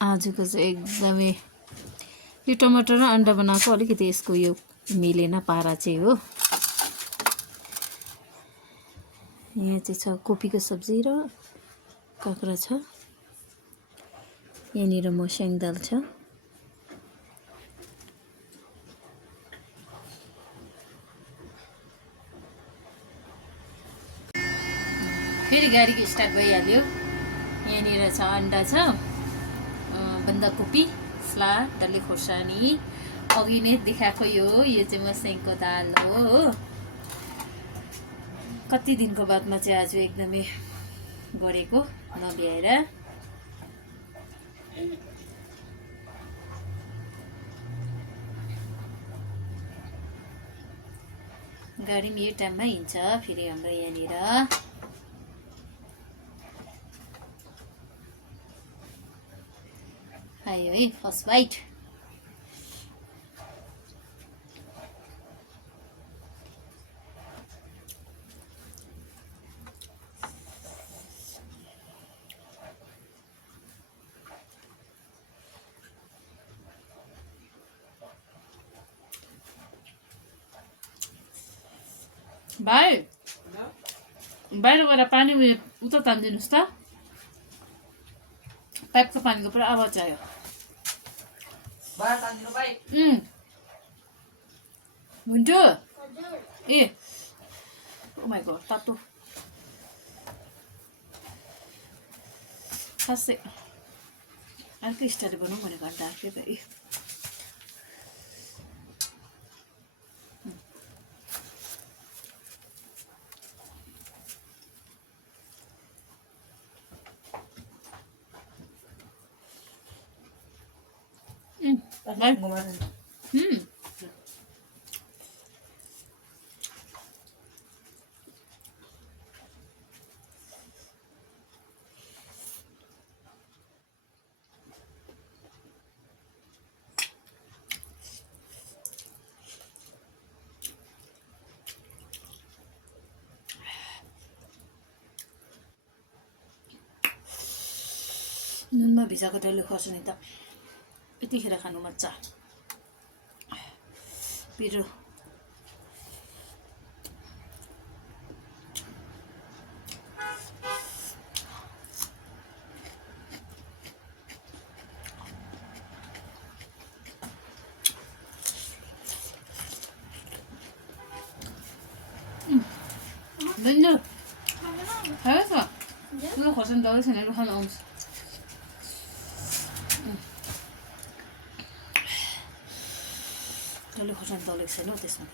आजको चाहिँ एकदमै यो टमाटर र अन्डा बनाएको अलिकति यसको यो मिलेन पारा चाहिँ हो। यहाँ चाहिँ छ कोपीको सब्जी र काँक्रा छ। यहाँनिर मस्याङ दाल छ। फेरि गाडी स्टार्ट भइहाल्यो। यहाँनिर छ अन्डा छ, बन्दाकोपी, स्लाद, डल्ले खोर्सानी, अघि नै देखाएको यो चाहिँ मस्याङको दाल हो। कति दिनको बादमा चाहिँ आज एकदमै गरेको नभ्याएर। गाडी पनि यही टाइममा हिँड्छ फेरि हाम्रो यहाँनिर। आयो है फर्स्ट बाइट। भाइ बाहिर गएर पानी उता तानिदिनुहोस् त, पाइपको पानीको पुरा आवाज आयो। हुन्थ्यो ए ओ माइ गॉड तातो खासै अर्कै स्टाइल बनाउँ भनेको अन्त अर्कै भयो। नुनमा भिजाएको डल्ले खोर्सानी त यतिखेर खानु मजा। पिरो Linda, hälsa. Du har en dålig sen du har ons. Dålig har en dålig sen det som.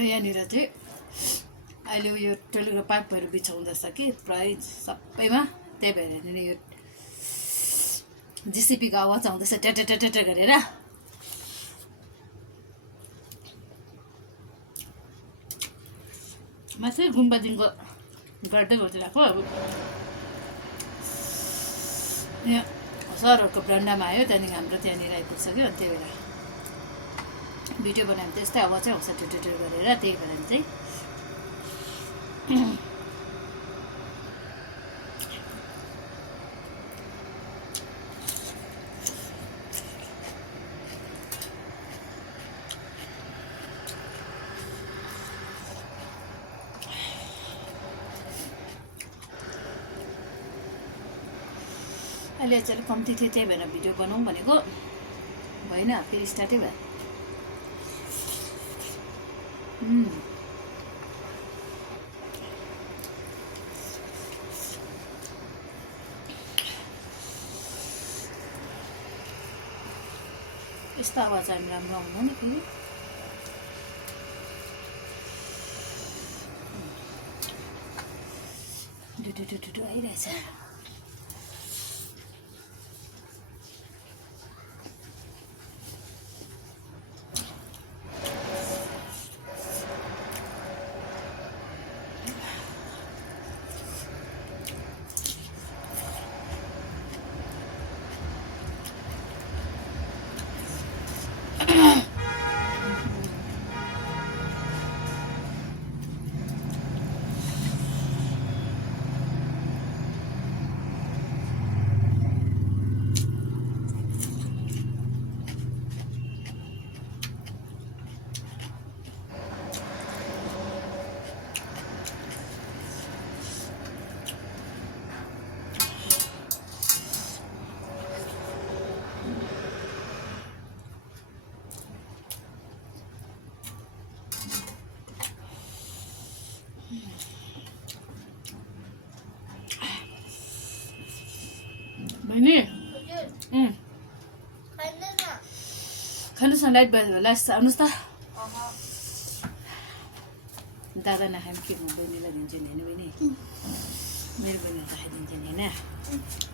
हाम्रो यहाँनिर चाहिँ अहिले यो टोइलेटको पाइपहरू बिछाउँदैछ कि प्राय सबैमा, त्यही भएर यहाँनिर यो जिसिपीको आवाज आउँदैछ ट्याट्याट्याट्याट गरेर। माथि गुम्बादेखिको गर्दै गरिदिरहेको अब यहाँ सरहरूको ब्रान्डामा आयो, त्यहाँदेखि हाम्रो त्यहाँनिर आइपुग्छ कि, अनि त्यही भएर भिडियो बनायो भने त्यस्तै आवाज चाहिँ आउँछ ट्याट्याट्याट गरेर, त्यही भएर चाहिँ अहिले चाहिँ कम्ती थियो, त्यही भएर भिडियो बनाऊँ भनेको भएन, फेरि स्टार्टै भयो। यस्तो आवाज हामी राम्रो आउँदैन नि फेरि। डुडु आइरहेछ। बहिनी खानुहोस् न, लाइट भयो होला, आउनुहोस् त। दादा नखाए पनि के म बहिनीलाई दिन्छु नि होइन बहिनी, मेरो बहिनीलाई खाइदिन्छ नि होइन।